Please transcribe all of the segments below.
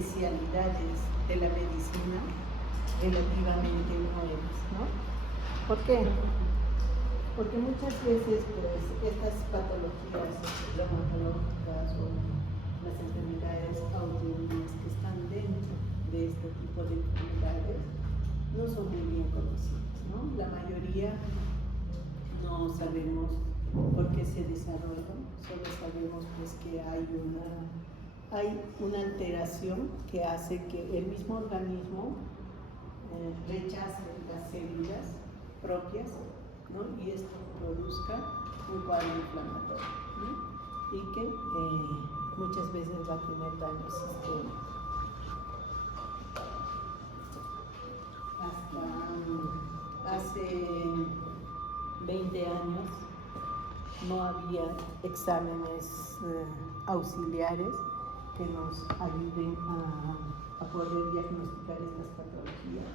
especialidades de la medicina relativamente nuevas, ¿no? ¿Por qué? Porque muchas veces pues, estas patologías reumatológicas o las enfermedades autoinmunes que están dentro de este tipo de enfermedades no son muy bien conocidas, ¿no? La mayoría no sabemos por qué se desarrollan, solo sabemos pues, que hay una alteración que hace que el mismo organismo rechace las células propias, ¿no? Y esto produzca un cuadro inflamatorio, ¿no? Y que muchas veces va a tener daños sistémicos. Hasta hace 20 años no había exámenes auxiliares que nos ayuden a poder diagnosticar estas patologías.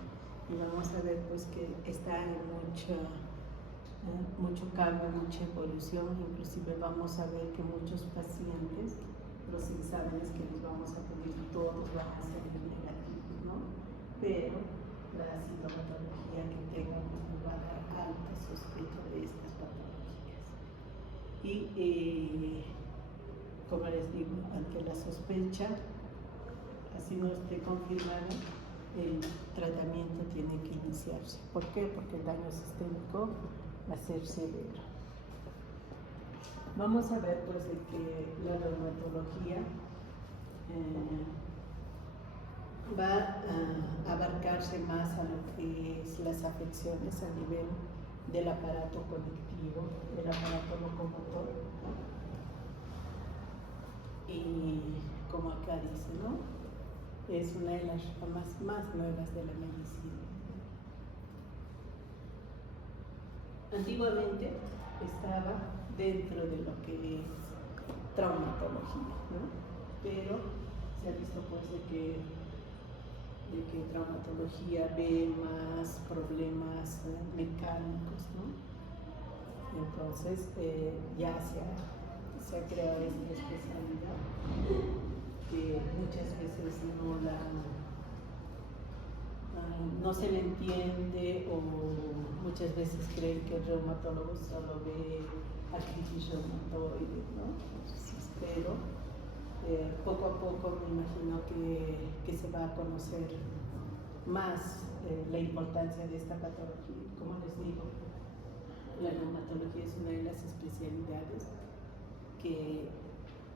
Y vamos a ver pues que está en mucho cambio, mucha evolución. Inclusive vamos a ver que muchos pacientes, los exámenes que les vamos a pedir, todos van a ser negativos, ¿no? Pero la sintomatología que tengan nos va a dar alta sospecha de estas patologías. Y como les digo, ante la sospecha, así no esté confirmada, el tratamiento tiene que iniciarse. ¿Por qué? Porque el daño sistémico va a ser severo. Vamos a ver pues de que la reumatología va a abarcarse más a lo que es las afecciones a nivel del aparato conectivo, del aparato locomotor. Y como acá dice, ¿no? Es una de las ramas más nuevas de la medicina. Antiguamente estaba dentro de lo que es traumatología, ¿no? Pero se ha visto pues de que traumatología ve más problemas mecánicos, ¿no? Entonces ya se ha creado esta especialidad que muchas veces no se le entiende, o muchas veces creen que el reumatólogo solo ve artritis reumatoide, ¿no? Entonces, pero poco a poco me imagino que se va a conocer más la importancia de esta patología. Como les digo, la reumatología es una de las especialidades que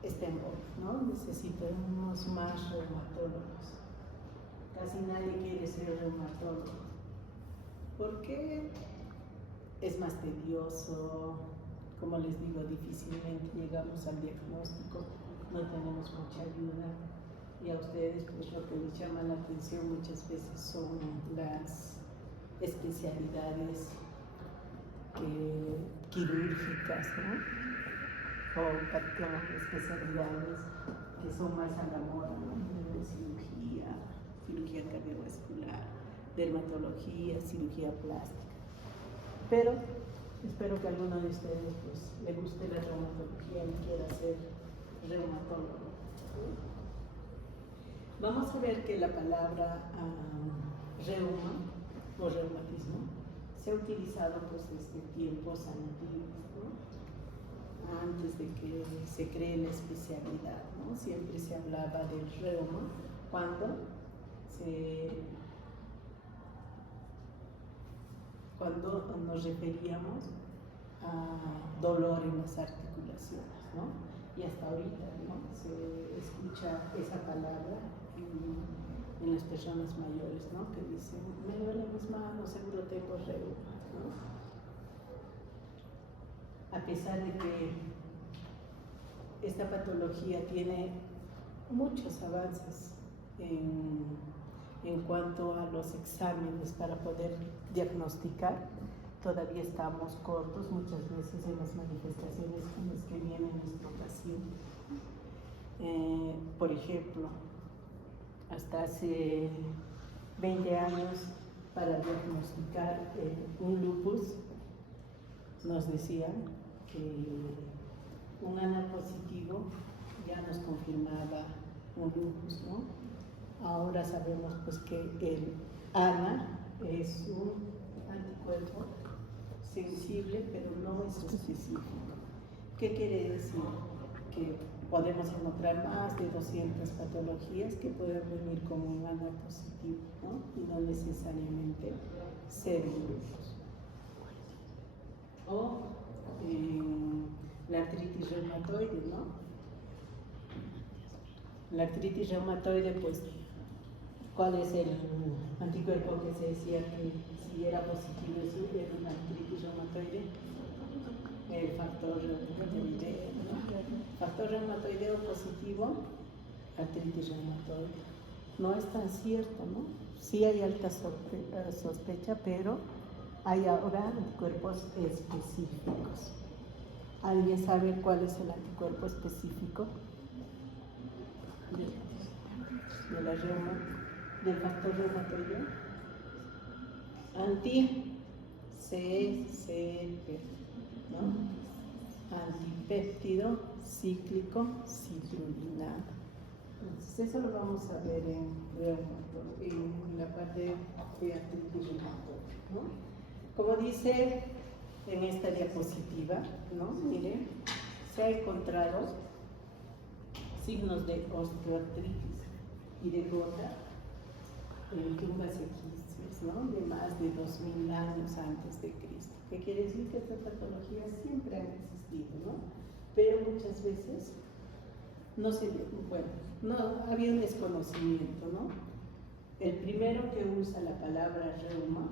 está en boga, ¿no? Necesitamos más reumatólogos. Casi nadie quiere ser reumatólogo porque es más tedioso, como les digo, difícilmente llegamos al diagnóstico, no tenemos mucha ayuda, y a ustedes pues lo que les llama la atención muchas veces son las especialidades quirúrgicas, ¿no? O especialidades que son más a la moda, ¿no? Cirugía cardiovascular, dermatología, cirugía plástica. Pero espero que a alguno de ustedes pues, le guste la reumatología y quiera ser reumatólogo. Vamos a ver que la palabra reuma o reumatismo se ha utilizado pues, desde tiempos antiguos, ¿no? Antes de que se cree la especialidad, ¿no? Siempre se hablaba del reuma cuando nos referíamos a dolor en las articulaciones, ¿no? Y hasta ahorita, ¿no? Se escucha esa palabra en las personas mayores, ¿no? Que dicen, me duelen mis manos, seguro tengo reuma, ¿no? A pesar de que esta patología tiene muchos avances en cuanto a los exámenes para poder diagnosticar, todavía estamos cortos muchas veces en las manifestaciones con las que viene nuestro paciente. Por ejemplo, hasta hace 20 años, para diagnosticar un lupus, nos decían que un ANA positivo ya nos confirmaba un lupus, ¿no? Ahora sabemos pues que el ANA es un anticuerpo sensible, pero no es específico. ¿Qué quiere decir? Que podemos encontrar más de 200 patologías que pueden venir con un ANA positivo, ¿no? Y no necesariamente ser virus. O la artritis reumatoide, ¿no? La artritis reumatoide, pues, ¿cuál es el anticuerpo que se decía que si era positivo era una artritis reumatoide? El factor reumatoideo, ¿no? Factor reumatoideo positivo, artritis reumatoide. No es tan cierto, ¿no? Sí hay alta sospecha, pero hay ahora anticuerpos específicos. ¿Alguien sabe cuál es el anticuerpo específico de la reuma, del factor reumatoideo? Anti-CCP, ¿no? Antipéptido cíclico citrulinado. Entonces eso lo vamos a ver en la parte de artritis reumatoide, ¿no? Como dice en esta diapositiva, ¿no? Miren, se ha encontrado signos de osteoartritis y de gota en tumbas egipcias, ¿no? De más de 2000 años antes de Cristo. ¿Qué quiere decir? Que estas patologías siempre han existido, ¿no? Pero muchas veces no se, bueno, no había un desconocimiento, ¿no? El primero que usa la palabra reuma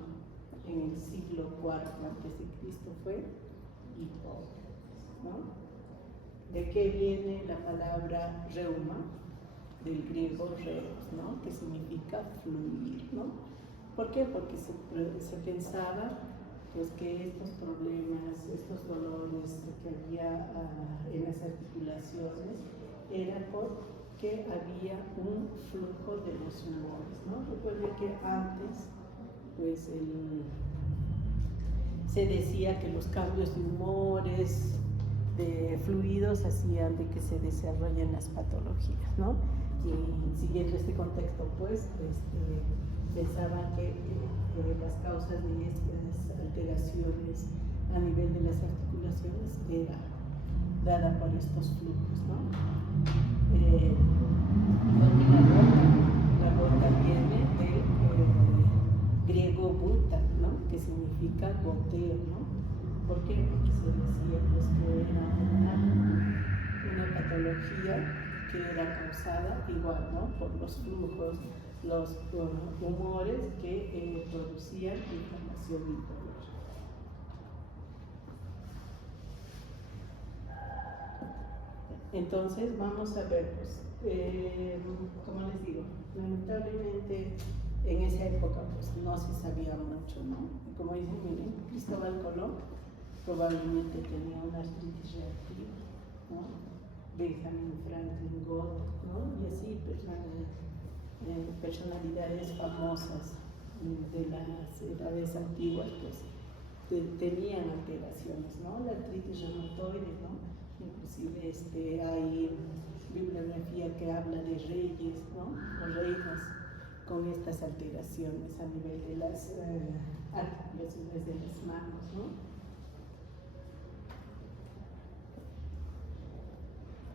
en el siglo IV a.C. fue Hipócrates, ¿no? ¿De qué viene la palabra reuma? Del griego reus, ¿no? Que significa fluir, ¿no? ¿Por qué? Porque se pensaba pues, que estos problemas, estos dolores que había en las articulaciones era porque había un flujo de los humores, ¿no? Recuerden que antes pues se decía que los cambios de humores, de fluidos, hacían de que se desarrollen las patologías, ¿no? Y siguiendo este contexto, pues, pensaban que las causas de estas alteraciones a nivel de las articulaciones era dada por estos flujos, ¿no? La gota viene del griego buta, ¿no? Que significa goteo, ¿no? ¿Por qué? Porque se decía pues, que era una patología que era causada igual, ¿no? Por los flujos, los humores que producían inflamación y dolor. Entonces vamos a ver, pues, como les digo, lamentablemente en esa época pues no se sabía mucho, ¿no? Y como dicen, miren, Cristóbal Colón probablemente tenía una artritis reactiva, ¿no? Benjamin Franklin, Goddard, ¿no? Y así personalidades famosas de las edades antiguas pues tenían alteraciones, ¿no? La artritis reumatoide, ¿no? Inclusive hay bibliografía que habla de reyes, ¿no? O reinas con estas alteraciones a nivel de las articulaciones de las manos, ¿no?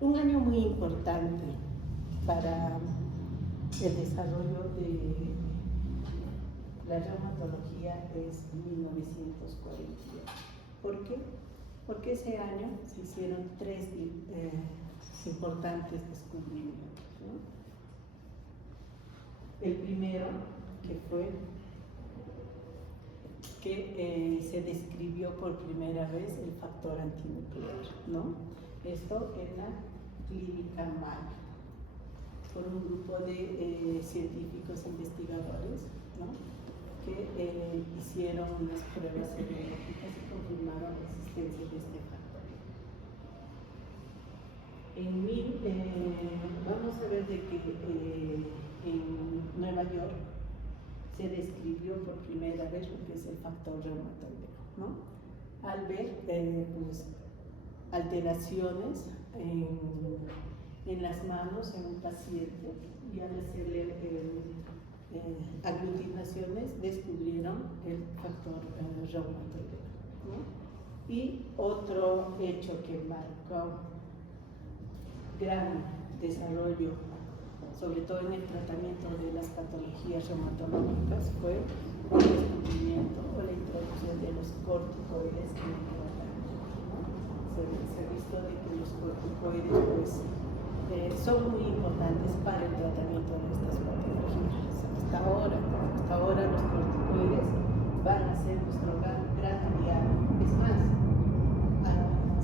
Un año muy importante para el desarrollo de la reumatología es 1940. ¿Por qué? Porque ese año se hicieron tres importantes descubrimientos, ¿no? El primero, que fue que se describió por primera vez el factor antinuclear, ¿no? Esto en la clínica Mayo, por un grupo de científicos investigadores, ¿no? Que hicieron unas pruebas serológicas y confirmaron la existencia de este factor. Vamos a ver de que en Nueva York se describió por primera vez lo que es el factor reumatoideo, ¿no? Al ver pues, alteraciones en las manos en un paciente y al hacerle aglutinaciones descubrieron el factor reumatoide, ¿no? Y otro hecho que marcó gran desarrollo, sobre todo en el tratamiento de las patologías reumatológicas, fue el descubrimiento o la introducción de los corticoides en el tratamiento, ¿no? Se ha visto de que los corticoides pues, son muy importantes para el tratamiento de estas patologías. Hasta ahora los corticoides van a ser nuestro gran aliado. Es más,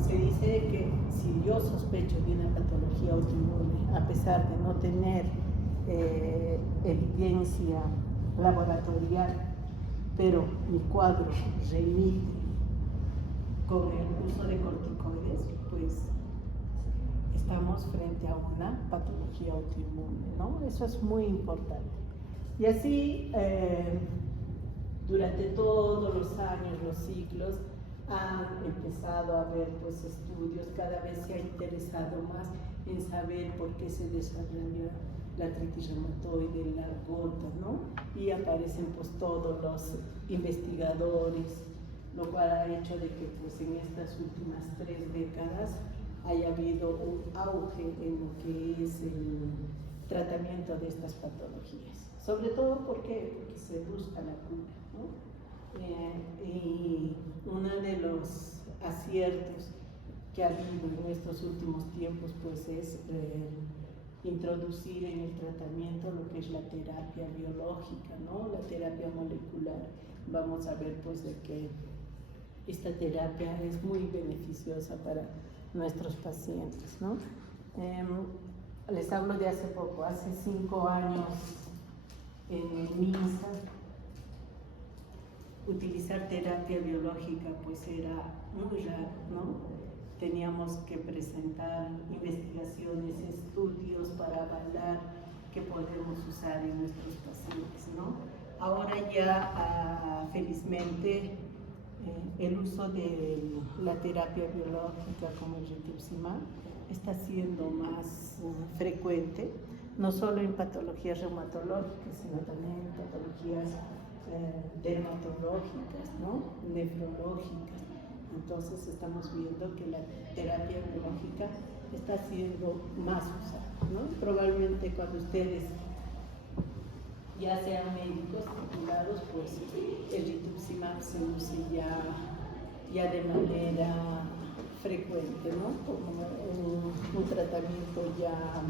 se dice que si yo sospecho de una patología autoinmune, a pesar de no tener evidencia laboratorial, pero mi cuadro remite con el uso de corticoides, pues estamos frente a una patología autoinmune, ¿no? Eso es muy importante. Y así, durante todos los años, los ciclos, han empezado a haber pues, estudios, cada vez se ha interesado más en saber por qué se desarrolla la artritis reumatoide, la gota, ¿no? Y aparecen pues todos los investigadores, lo cual ha hecho de que pues, en estas últimas 3 décadas haya habido un auge en lo que es el tratamiento de estas patologías. Sobre todo porque se busca la cura, ¿no? Y uno de los aciertos que ha habido en estos últimos tiempos pues es introducir en el tratamiento lo que es la terapia biológica, ¿no? La terapia molecular. Vamos a ver pues de que esta terapia es muy beneficiosa para nuestros pacientes, ¿no? Les hablo de hace poco, hace 5 años en el MINSA, utilizar terapia biológica pues era muy raro, ¿no? Teníamos que presentar investigaciones, estudios para avalar que podemos usar en nuestros pacientes, ¿no? Ahora ya felizmente el uso de la terapia biológica como el rituximab está siendo más frecuente, no solo en patologías reumatológicas, sino también en patologías dermatológicas, ¿no? Nefrológicas. Entonces estamos viendo que la terapia biológica está siendo más usada, ¿no? Probablemente cuando ustedes ya sean médicos titulados, pues el rituximab se use ya de manera frecuente, ¿no? Como un tratamiento ya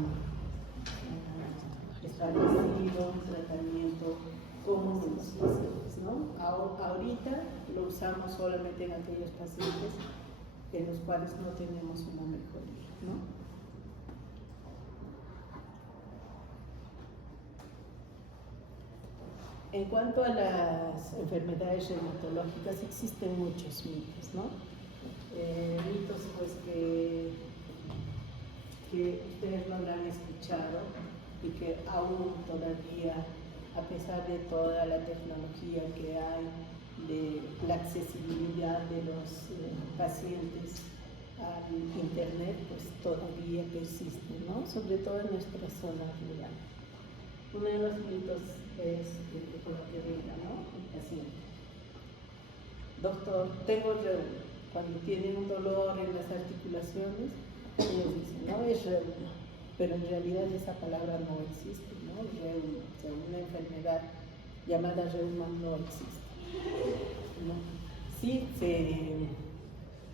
establecido, un tratamiento común en los pacientes, ¿no? Ahorita lo usamos solamente en aquellos pacientes en los cuales no tenemos una mejoría, ¿no? En cuanto a las enfermedades reumatológicas, existen muchos mitos, ¿no? Mitos pues que ustedes no habrán escuchado y que aún todavía, a pesar de toda la tecnología que hay, de la accesibilidad de los pacientes al internet, pues todavía persiste, ¿no? Sobre todo en nuestra zona rural. Uno de los mitos es por lo que diga, ¿no? El paciente: doctor, tengo reuma. Cuando tienen un dolor en las articulaciones, ellos dicen, no, es reuma, pero en realidad esa palabra no existe, ¿no? Reuma, o sea, una enfermedad llamada reuma no existe, ¿no? Sí,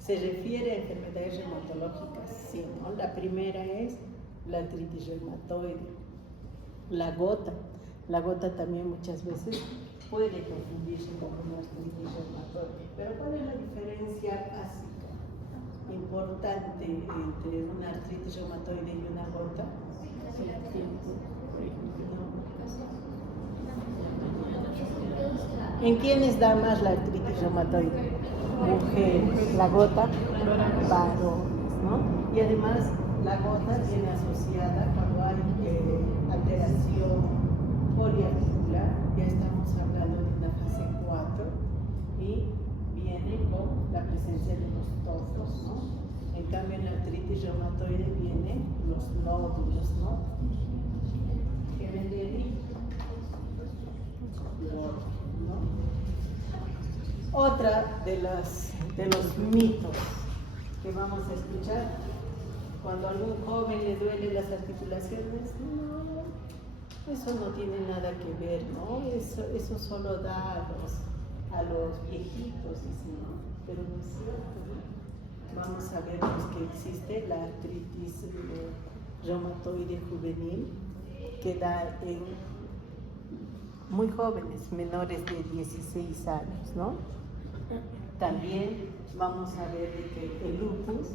se refiere a enfermedades reumatológicas, sí, ¿no? La primera es la artritis reumatoide, la gota. La gota también muchas veces puede confundirse con una artritis reumatoide. Pero ¿cuál es la diferencia básica, importante entre una artritis reumatoide y una gota? ¿En quiénes da más la artritis reumatoide? Mujeres. La gota, varones, ¿no? Y además la gota viene asociada cuando hay alteración poliarticular, ya estamos hablando de una fase 4, y viene con la presencia de los tofos, ¿no? En cambio, en la artritis reumatoide vienen los nódulos, ¿no? Que vendería, ¿no? Otra de los mitos que vamos a escuchar, cuando a algún joven le duelen las articulaciones, no, eso no tiene nada que ver, ¿no? Eso solo da a los viejitos, dicen, ¿no? Pero no es cierto, ¿no? Vamos a ver pues, que existe la artritis reumatoide juvenil que da en muy jóvenes, menores de 16 años, ¿no? También vamos a ver de que el lupus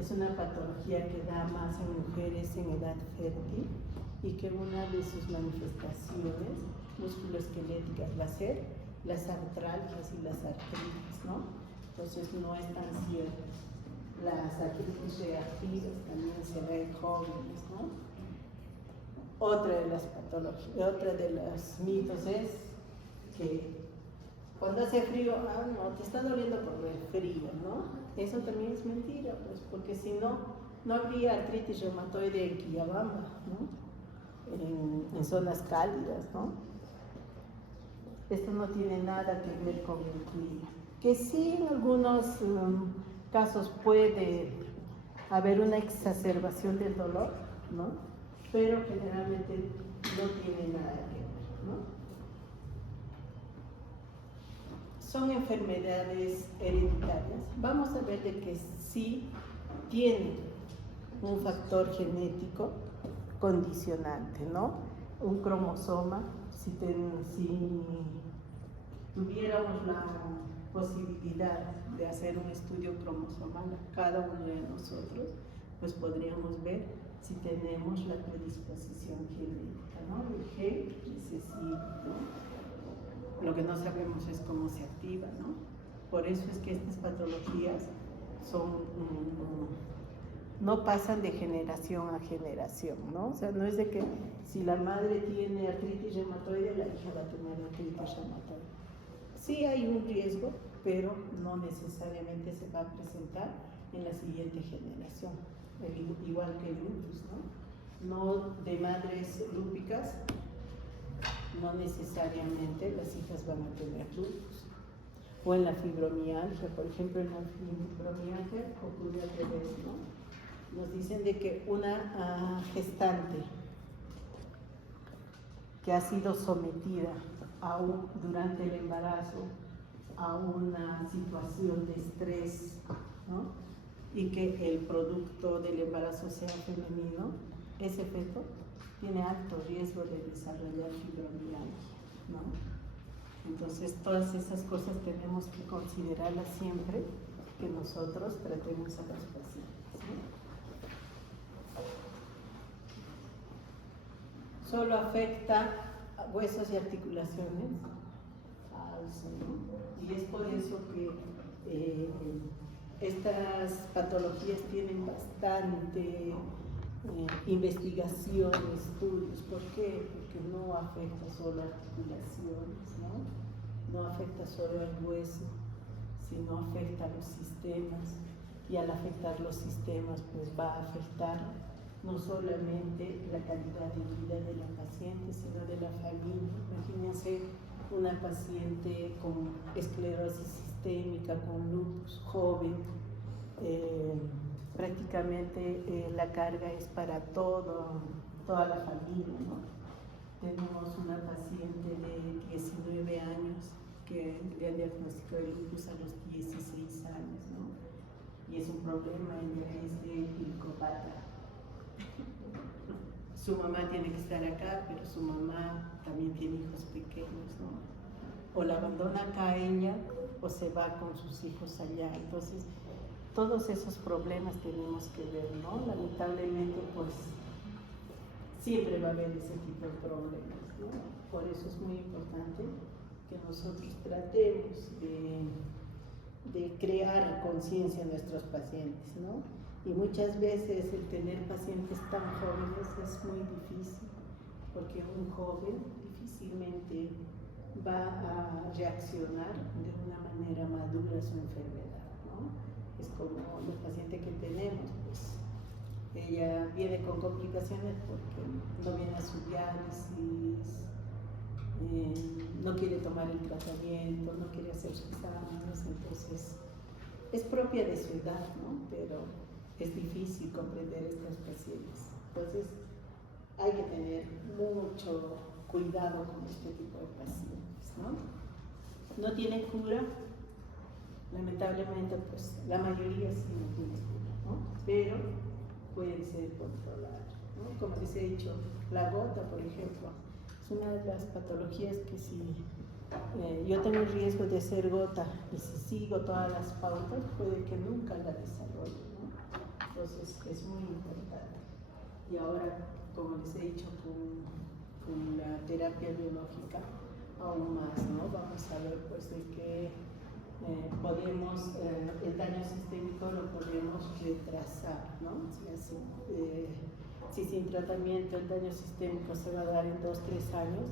es una patología que da más en mujeres en edad fértil y que una de sus manifestaciones musculoesqueléticas va a ser las artralgias y las artritis, ¿no? Entonces no es tan cierto. Las artritis reactivas también se ven jóvenes, ¿no? Otra de las patologías, otra de los mitos es que cuando hace frío, no, te está doliendo por el frío, ¿no? Eso también es mentira, pues, porque si no, no habría artritis reumatoide en Quillabamba, ¿no? En zonas cálidas, ¿no? Esto no tiene nada que ver con el clima. Que sí, en algunos casos puede haber una exacerbación del dolor, ¿no? Pero generalmente no tiene nada que ver, ¿no? Son enfermedades hereditarias. Vamos a ver de que sí tienen un factor genético condicionante, ¿no? Un cromosoma, si tuviéramos la posibilidad de hacer un estudio cromosomal a cada uno de nosotros, pues podríamos ver si tenemos la predisposición genética, ¿no? El gen recesivo, ¿no? Lo que no sabemos es cómo se activa, ¿no? Por eso es que estas patologías no pasan de generación a generación, ¿no? O sea, no es de que si la madre tiene artritis reumatoide, la hija va a tener artritis reumatoide. Sí hay un riesgo, pero no necesariamente se va a presentar en la siguiente generación, igual que el lupus, ¿no? No de madres lúpicas, no necesariamente las hijas van a tener lupus. O en la fibromialgia, por ejemplo, en la fibromialgia ocurre al revés, ¿no? Nos dicen de que una gestante que ha sido sometida durante el embarazo a una situación de estrés, ¿no? Y que el producto del embarazo sea femenino, ese feto tiene alto riesgo de desarrollar fibromialgia, ¿no? Entonces todas esas cosas tenemos que considerarlas siempre que nosotros tratemos a los pacientes, ¿no? Solo afecta a huesos y articulaciones, ¿no? Y es por eso que estas patologías tienen bastante investigación, estudios. ¿Por qué? Porque no afecta solo a articulaciones, ¿no? No afecta solo al hueso, sino afecta a los sistemas. Y al afectar los sistemas, pues va a afectar no solamente la calidad de vida de la paciente, sino de la familia. Imagínense una paciente con esclerosis sistémica, con lupus, joven, prácticamente la carga es para toda la familia, ¿no? Tenemos una paciente de 19 años que le han diagnosticado el lupus a los 16 años, ¿no? Y es un problema, ella es de Ilcopata. Su mamá tiene que estar acá, pero su mamá también tiene hijos pequeños, ¿no? O la abandona acá ella, o se va con sus hijos allá. Entonces, todos esos problemas tenemos que ver, ¿no? Lamentablemente, pues, siempre va a haber ese tipo de problemas, ¿no? Por eso es muy importante que nosotros tratemos de crear conciencia en nuestros pacientes, ¿no? Y muchas veces el tener pacientes tan jóvenes es muy difícil, porque un joven difícilmente va a reaccionar de una manera madura a su enfermedad, ¿no? Es como la paciente que tenemos, pues ella viene con complicaciones porque no viene a su diálisis, no quiere tomar el tratamiento, no quiere hacer sus exámenes, entonces es propia de su edad, ¿no? Pero es difícil comprender estas pacientes. Entonces hay que tener mucho cuidado con este tipo de pacientes, ¿no? No tienen cura, lamentablemente, pues la mayoría sí no tiene cura, ¿no? Pero pueden ser controlados, ¿no? Como les he dicho, la gota, por ejemplo, es una de las patologías que si yo tengo el riesgo de ser gota y si sigo todas las pautas, puede que nunca la desarrolle, ¿no? Entonces es muy importante. Y ahora, como les he dicho, con la terapia biológica, aún más, ¿no? Vamos a ver, pues, de que podemos, el daño sistémico lo podemos retrasar, ¿no? Si sin tratamiento el daño sistémico se va a dar en 2-3 años,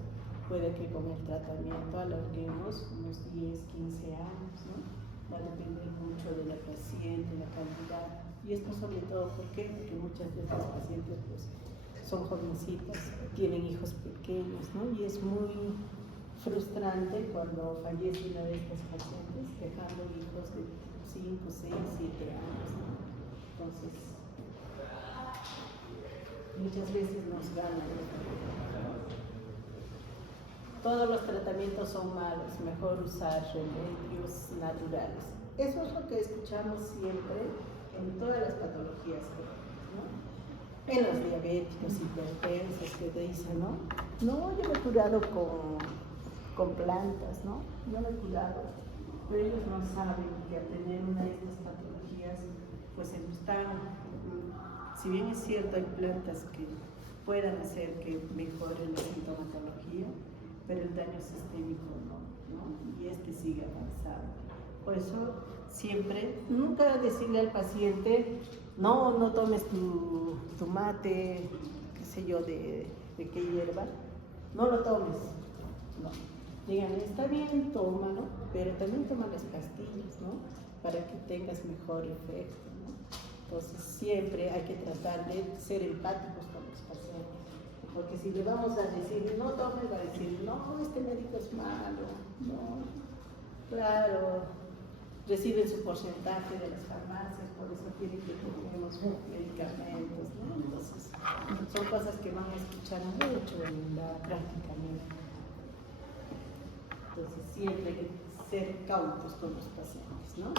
puede que con el tratamiento alarguemos unos 10-15 años, ¿no? Va a depender mucho de la paciente, la calidad. Y esto sobre todo, ¿por qué? Porque muchas de estas pacientes pues, son jovencitas, tienen hijos pequeños, ¿no? Y es muy frustrante cuando fallece una de estas pacientes dejando hijos de 5, 6, 7 años, ¿no? Entonces, muchas veces nos ganan. Todos los tratamientos son malos, mejor usar remedios naturales. Eso es lo que escuchamos siempre en todas las patologías, ¿no? En los diabéticos, hipertensos, que te dicen, ¿no? No, yo me he curado con plantas, ¿no? Yo me he curado, pero ellos no saben que al tener una de estas patologías, pues si bien es cierto, hay plantas que puedan hacer que mejore la sintomatología, pero el daño sistémico no, y este sigue avanzando. Por eso siempre, nunca decirle al paciente, no tomes tu mate, qué sé yo, de qué hierba, no lo tomes, no. Díganle, está bien, tómalo, pero también toma las pastillas, ¿no? Para que tengas mejor efecto, ¿no? Entonces siempre hay que tratar de ser empáticos con los pacientes. Porque si le vamos a decir, no tome, va a decir, no, este médico es malo, no, claro, reciben su porcentaje de las farmacias, por eso quieren que tomemos medicamentos, ¿no? Entonces, son cosas que van a escuchar mucho en la práctica médica. Entonces, siempre hay que ser cautos con los pacientes, ¿no?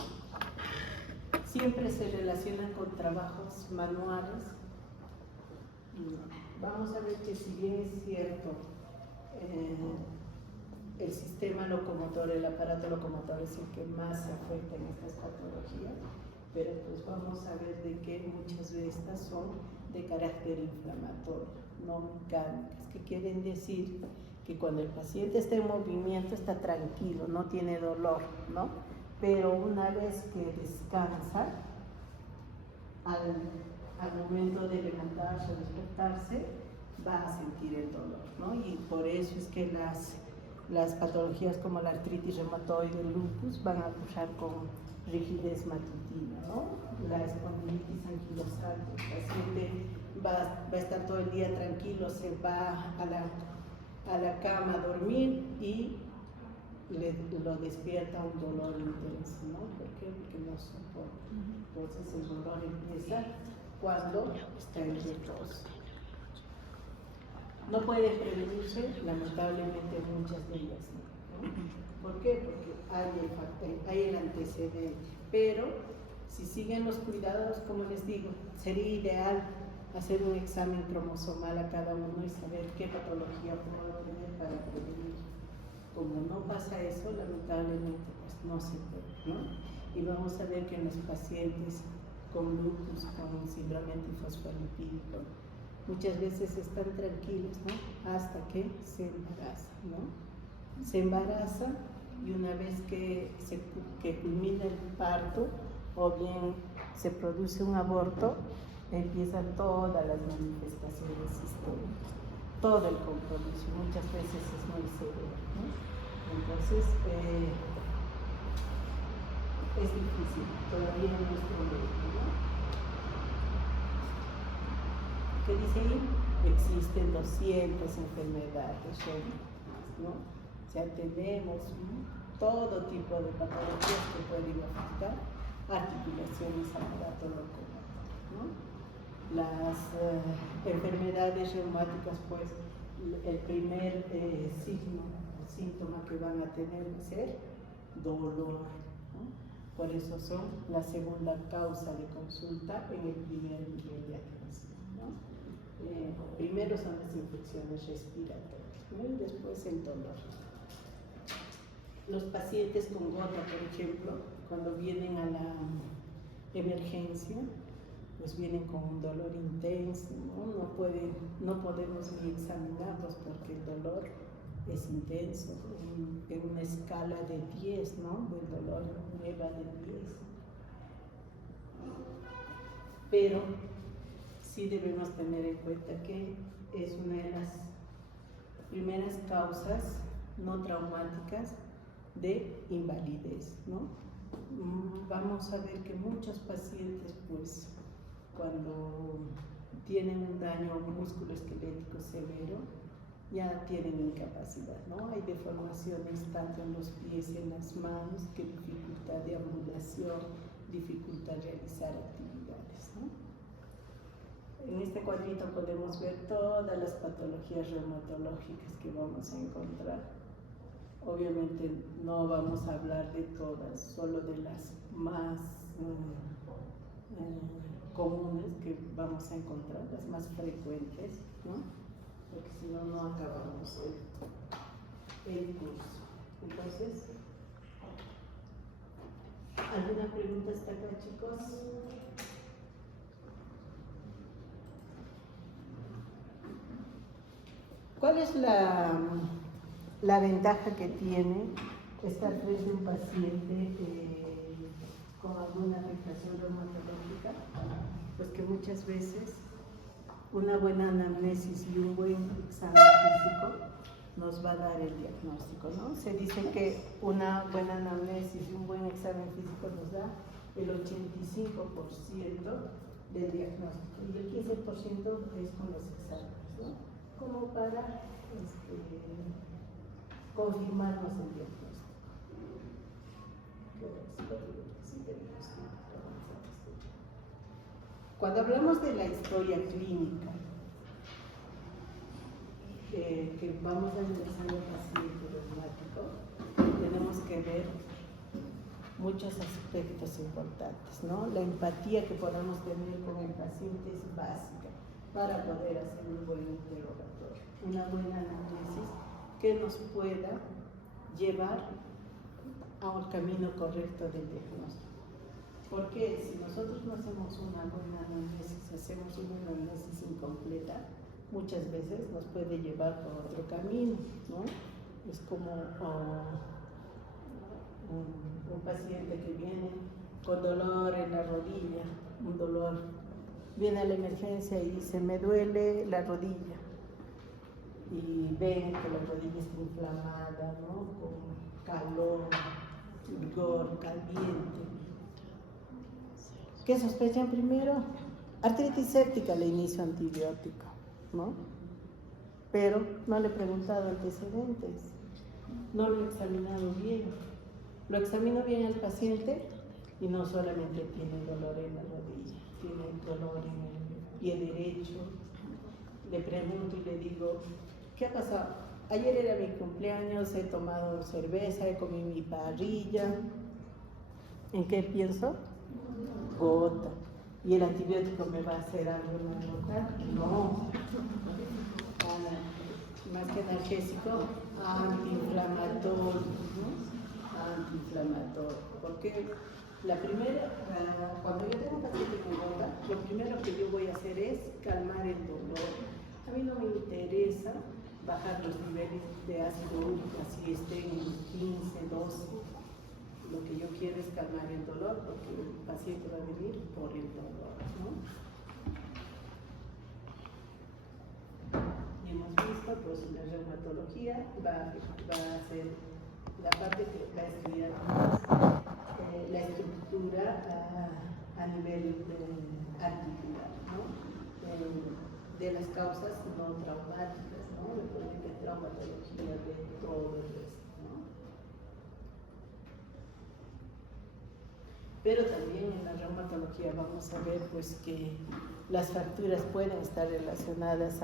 Siempre se relacionan con trabajos manuales. Vamos a ver que si bien es cierto, el sistema locomotor, el aparato locomotor es el que más se afecta en estas patologías, pero pues vamos a ver de que muchas de estas son de carácter inflamatorio, no mecánicas, que quieren decir que cuando el paciente está en movimiento está tranquilo, no tiene dolor, ¿no? Pero una vez que descansa, al momento de levantarse o despertarse, va a sentir el dolor, ¿no? Y por eso es que las patologías como la artritis reumatoide, el lupus, van a cursar con rigidez matutina, ¿no? La espondilitis anquilosal, el paciente va a estar todo el día tranquilo, se va a la cama a dormir y lo despierta un dolor intenso, ¿no? ¿Por qué? Porque no soporta. Entonces el dolor empieza cuando está en reposo. No puede prevenirse, lamentablemente muchas de ellas, ¿no? ¿Por qué? Porque hay el antecedente, pero si siguen los cuidados, como les digo, sería ideal hacer un examen cromosomal a cada uno y saber qué patología puedo tener para prevenir. Como no pasa eso, lamentablemente pues no se puede, ¿no? Y vamos a ver que en los pacientes con lupus, con síndrome antifosfolipídico, muchas veces están tranquilos, ¿no? Hasta que se embarazan, ¿no? Se embaraza y una vez que culmina el parto o bien se produce un aborto, empiezan todas las manifestaciones sistémicas, todo el compromiso, muchas veces es muy severo, ¿no? Entonces, es difícil, todavía no es problema, ¿no? ¿Qué dice ahí? Existen 200 enfermedades reumáticas, ¿no? O sea, tenemos todo tipo de patologías que pueden afectar articulaciones, aparato locomotor, ¿no? Las enfermedades reumáticas, pues, el primer síntoma que van a tener va a ser dolor, ¿no? Por eso son la segunda causa de consulta en el primer nivel de atención, ¿no? Primero son las infecciones respiratorias, ¿no? Y después el dolor. Los pacientes con gota, por ejemplo, cuando vienen a la emergencia, pues vienen con un dolor intenso, ¿no? No podemos ni examinarlos porque el dolor es intenso, en una escala de 10, ¿no? El dolor eleva de 10. Pero sí debemos tener en cuenta que es una de las primeras causas no traumáticas de invalidez, ¿no? Vamos a ver que muchos pacientes, pues, cuando tienen un daño musculoesquelético severo, ya tienen incapacidad, ¿no? Hay deformaciones tanto en los pies y en las manos, que dificultad de ambulación, dificultad de realizar actividades, ¿no? En este cuadrito podemos ver todas las patologías reumatológicas que vamos a encontrar. Obviamente no vamos a hablar de todas, solo de las más comunes que vamos a encontrar, las más frecuentes, ¿no? Porque si no, no acabamos el curso. Entonces, ¿alguna pregunta hasta acá, chicos? ¿Cuál es la ventaja que tiene estar frente a un paciente con alguna afectación reumatológica? Pues que muchas veces una buena anamnesis y un buen examen físico nos va a dar el diagnóstico, ¿no? Se dice que una buena anamnesis y un buen examen físico nos da el 85% del diagnóstico y el 15% es con los exámenes, ¿no? Como para confirmarnos el diagnóstico. Cuando hablamos de la historia clínica, que vamos a analizar el paciente reumático, tenemos que ver muchos aspectos importantes, ¿no? La empatía que podamos tener con el paciente es básica para poder hacer un buen interrogatorio, una buena análisis que nos pueda llevar a un camino correcto del diagnóstico. Porque si nosotros no hacemos una buena análisis, hacemos una análisis incompleta, muchas veces nos puede llevar por otro camino, ¿no? Es como un paciente que viene con dolor en la rodilla, un dolor, viene a la emergencia y dice, me duele la rodilla, y ven que la rodilla está inflamada, ¿no? Con calor, vigor, caliente. ¿Qué sospechan primero? Artritis séptica, le inicio antibiótico, ¿no? Pero no le he preguntado antecedentes, no lo he examinado bien. Lo examino bien al paciente y no solamente tiene dolor en la rodilla, tiene dolor en el pie derecho. Le pregunto y le digo, ¿qué ha pasado? Ayer era mi cumpleaños, he tomado cerveza, he comido mi parrilla. ¿En qué pienso? Gota. ¿Y el antibiótico me va a hacer alguna gota? No. Más que analgésico, antiinflamatorio, ¿no? Antiinflamatorio. Porque cuando yo tengo un paciente con gota, lo primero que yo voy a hacer es calmar el dolor. A mí no me interesa bajar los niveles de ácido úrico, así estén en 15, 12. Lo que yo quiero es calmar el dolor, porque el paciente va a venir por el dolor, ¿no? Y hemos visto, pues, la reumatología va a ser la parte que va a estudiar más la estructura a nivel articular, ¿no? de las causas no traumáticas, ¿no? Recuerden que traumatología de todo el resto, ¿no? Pero también en la reumatología vamos a ver pues que las fracturas pueden estar relacionadas